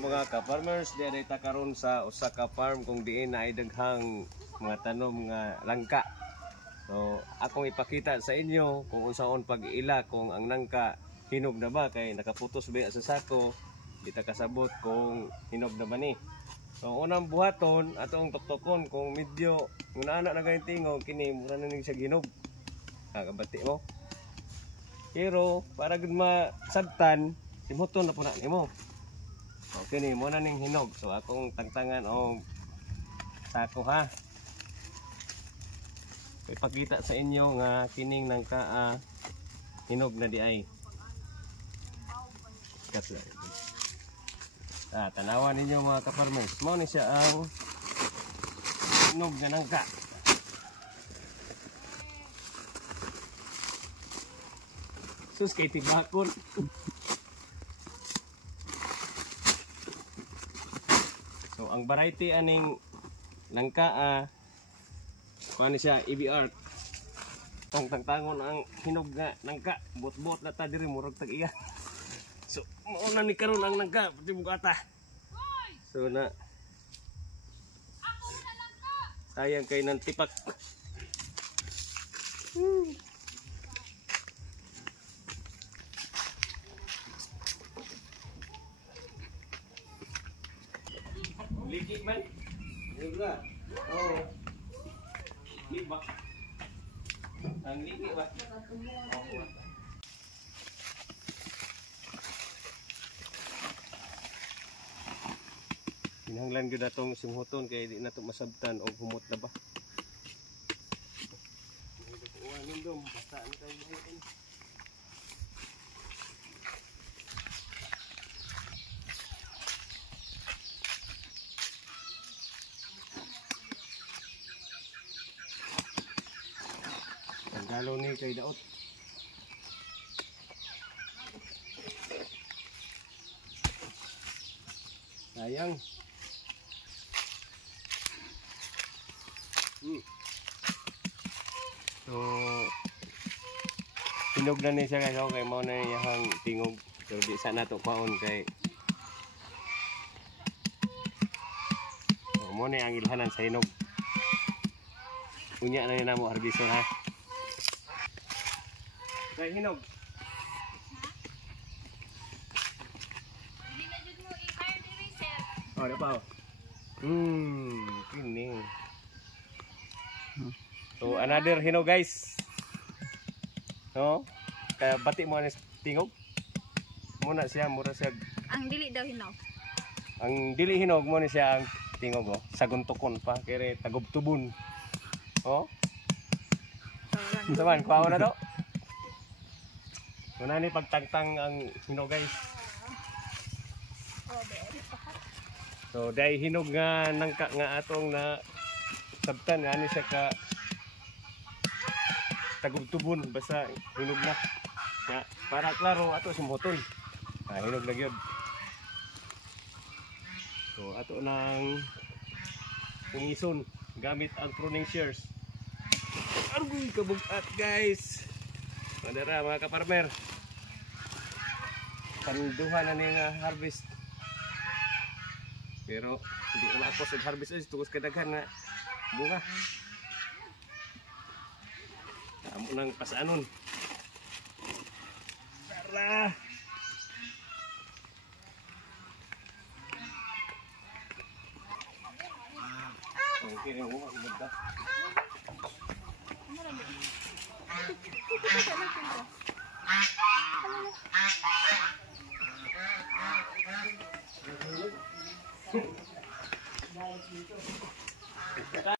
Mga ka-farmers, di ay karon sa usa ka farm kung diin na ay daghang mga tanom nga langka. So, akong ipakita sa inyo kung unsaon pag-iila kung ang nangka hinog na ba kay nakaputos ba sa sako, di ta kasabot kung hinog na ba ni. So, unang buhaton atong tuktokon kung medyo una na gayong tingog kini mura na ning siya ginog. Kabati mo. Pero para gud masabtan, simuton na po na nimo. Okay ni mo na ning hinog. So akong tangtangan og sako ha. Ipakita sa inyo nga kining nangka hinog na di ay. Tanawan ninyo mga ka-farmers. Mo ni siya ang hinog na nangka. Sus kay tibakon. So ang variety aning langka kuan siya EBR. Tong tangtangon ang hinog nga nangka, bot-bot na ta diri murag tag-iya. So mauna ni karon ang nangka pati bugata. So na sayang kay nang tipak. Liki man. Diba? Oo. Liba. Ang liki ba? Kinahanglan gyud atong singhuton kay di nato masabtan og humot na ba. Uwanin dom basta ang tayo ngayon. Galo ni kay daot. Sayang. So hinog na ni siya guys, okay mo na yang tingog. Pero di sana to paon kay mo na ang ilhanan sa hinog. Unya na ni namo harbison ha. Kay hinog. Hindi na jud mo i-iron eraser. Oh, dapaw. Kini. So another hinog guys. No? Kaya bati mo anis tingog. Muna siya, mura siya. Ang dili daw hinog. Ang dili hinog mo ni siya ang tingog oh. Saguntukon pa kere tagubtubon. Oh. Saman, kuha na to. Una ni pagtangtang ang hinog guys. So dai hinog nga nangka nga atong na sabtan nga ni siya ka tagubtubon basta hinog na. Ya, para klaro ato simuton. Hinog na gyud. So ato nang pungison gamit ang pruning shears. Argoy kabugat guys. Madara mga ka-farmer. Panduhan na nga harvest. Pero hindi ko na ako sa harvest is tugos kadaghan nga bunga. Amo nang pasanon. Tara. Okay, mo magda.